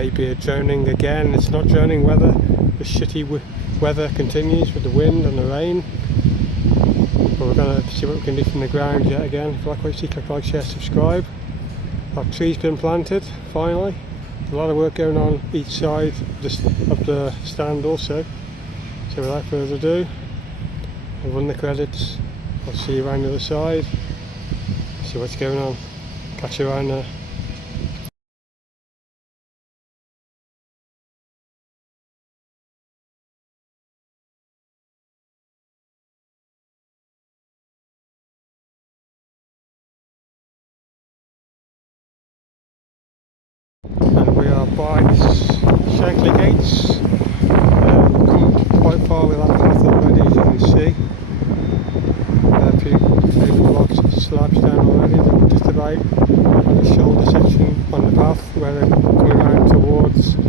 GreyBeard droning again. It's not droning weather, the shitty weather continues with the wind and the rain. But we're going to see what we can do from the ground yet again. If you like what you see, click like, share, subscribe. Our tree's been planted, finally. A lot of work going on each side of the stand also. So without further ado, I'll run the credits. I'll see you around the other side, see what's going on. Catch you around there. And we are by Shankly Gates. Come quite far with that path already, as you can see. A few blocks of slabs down already. They're just about on the shoulder section on the path where they're coming around towards the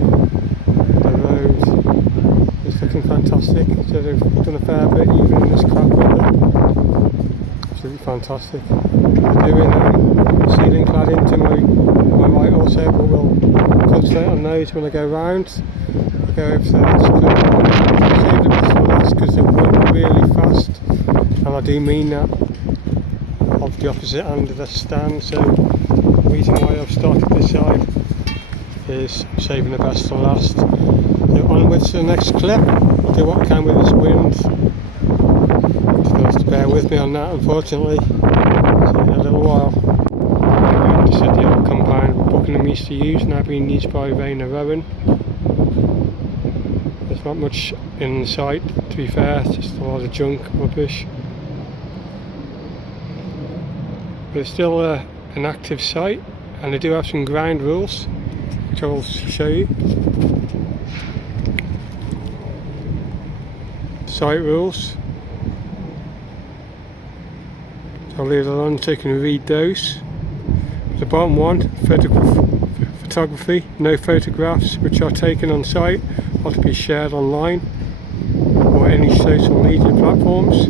road. It's looking fantastic. So they've done a fair bit even in this crap weather. Absolutely fantastic. They're doing ceiling cladding to my right also, but we'll concentrate on those when I go round. I'll go over to the next clip. Save the best for last because they work really fast, and I do mean that, of the opposite end of the stand. So the reason why I've started this side is saving the best for last. So onwards to the next clip. I'll do what I can with this wind. Just going to have to bear with me on that, unfortunately. So in a little while. Just at the old compound Buckingham used to use, now being used by Rain and Rowan. There's not much in sight, to be fair, it's just a lot of junk, rubbish. But it's still an active site, and they do have some ground rules, which I will show you. Site rules. I'll leave it on so you can read those. The bottom one, photography. No photographs which are taken on site are to be shared online or any social media platforms.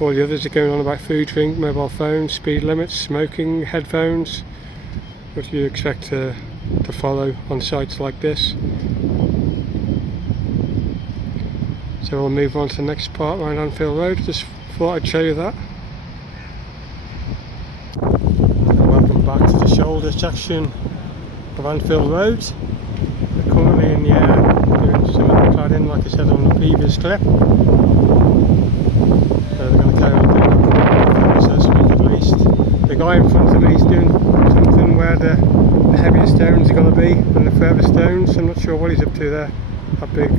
All the others are going on about food, drink, mobile phones, speed limits, smoking, headphones, what you expect to follow on sites like this. So we'll move on to the next part around Anfield Road. Just thought I'd show you that. Back to the shoulder section of Anfield Road. We're currently in the air doing some of the cladding, like I said on the previous clip. So they're going to carry on doing that for this week at least. The guy in front of me is doing something where the heavier stones are going to be and the further stones. I'm not sure what he's up to there. That big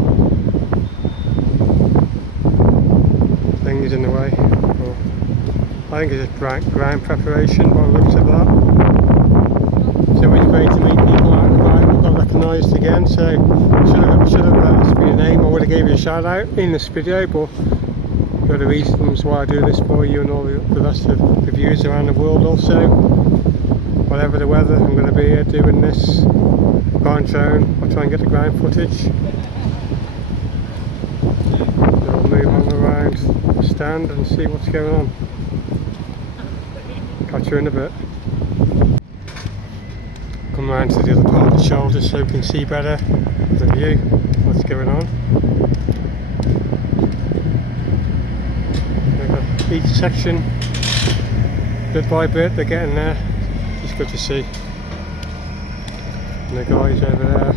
thing is in the way. I think it's just ground preparation by the looks of that. So when you're ready to meet people out and about, we've got recognised again. So I should have asked for your name. I would have gave you a shout out in this video, but there are the reasons why I do this for you and all the rest of the viewers around the world also. Whatever the weather, I'm going to be here doing this. Blind drone. I'll try and get the ground footage. So we'll move on around the stand and see what's going on. Catch you in a bit. Come round to the other part of the shoulder so we can see better the view, what's going on. Each section, bit by bit, they're getting there. It's good to see. And the guys over there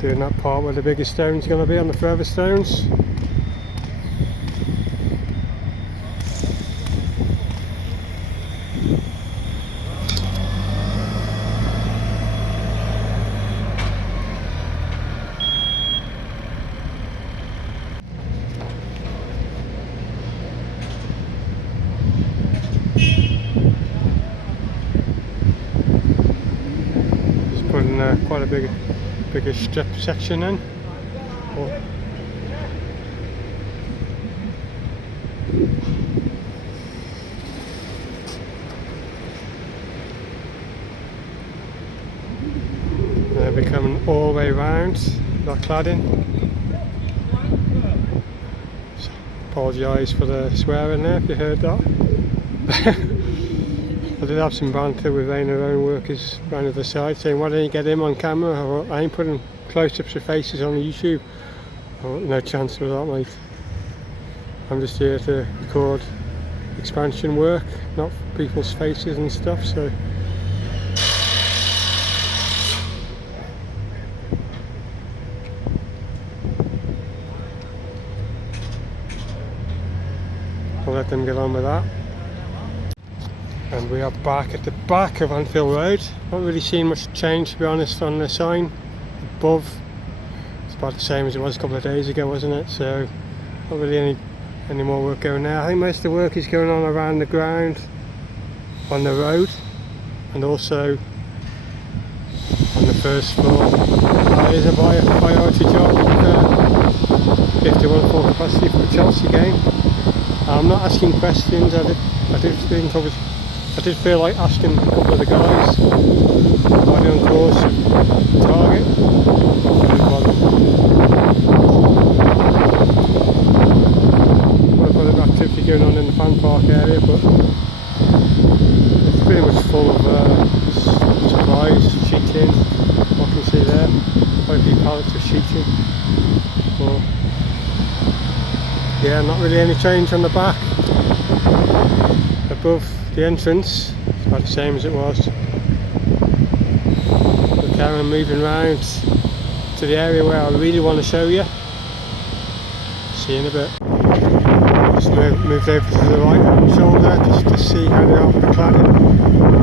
doing that part where the biggest stone's going to be on the further stones. Putting quite a bigger strip section in. They're becoming all the way round that cladding. Apologise for the swearing there if you heard that. I did have some banter with one of our own workers around the other side saying, why don't you get him on camera? I ain't putting close-ups of faces on YouTube. No chance of that, mate. I'm just here to record expansion work, not people's faces and stuff, so. I'll let them get on with that. And we are back at the back of Anfield Road. Not really seen much change, to be honest, on the sign above. It's about the same as it was a couple of days ago, wasn't it? So not really any more work going there. I think most of the work is going on around the ground, on the road, and also on the first floor. It is a priority job, 51 full capacity for the Chelsea game. I'm not asking questions. I did feel like asking a couple of the guys, are they on course, target? Quite a bit of activity going on in the fan park area, but it's pretty much full of supplies, sheeting. What can you see there? Quite a few pallets of sheeting. But yeah, not really any change on the back. Above the entrance, it's about the same as it was. The camera moving around to the area where I really want to show you. See you in a bit. Just moved over to the right hand shoulder just to see how they are with the cladding.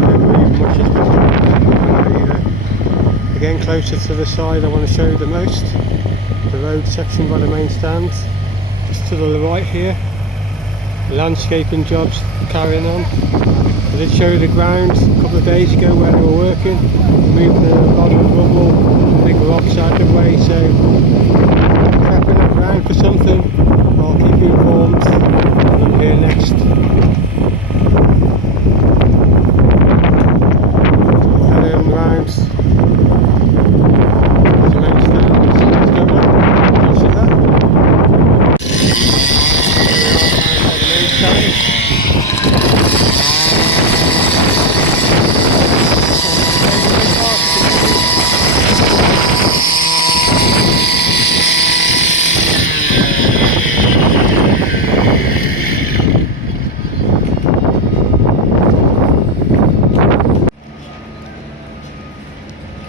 Don't believe much is either. Again, closer to the side I want to show you the most. The road section by the main stand. Just to the right here. Landscaping jobs carrying on. I did show you the ground a couple of days ago where they were working, moving a lot of rubble, big rocks out of the way, so prepping the ground for something. I'll keep you informed when I'm here next. Carrying around. There's the main stand. Let's go on. Can you see that?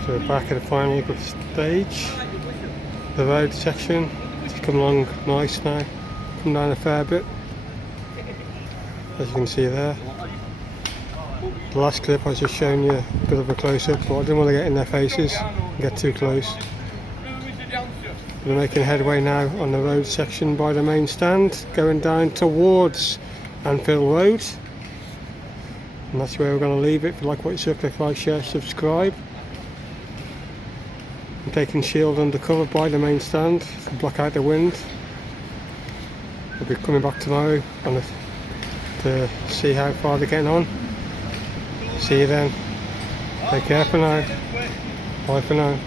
So we're back at the final look of the stage. The road section has come along nice now, come down a fair bit, as you can see there. The last clip I was just showing you a bit of a close-up, but I didn't want to get in their faces and get too close. We're making headway now on the road section by the main stand, going down towards Anfield Road. And that's where we're going to leave it. If you like what you see, click like, share, subscribe. I'm taking shield undercover by the main stand to block out the wind. We'll be coming back tomorrow to see how far they're getting on. See you then. Take care for now. Bye for now.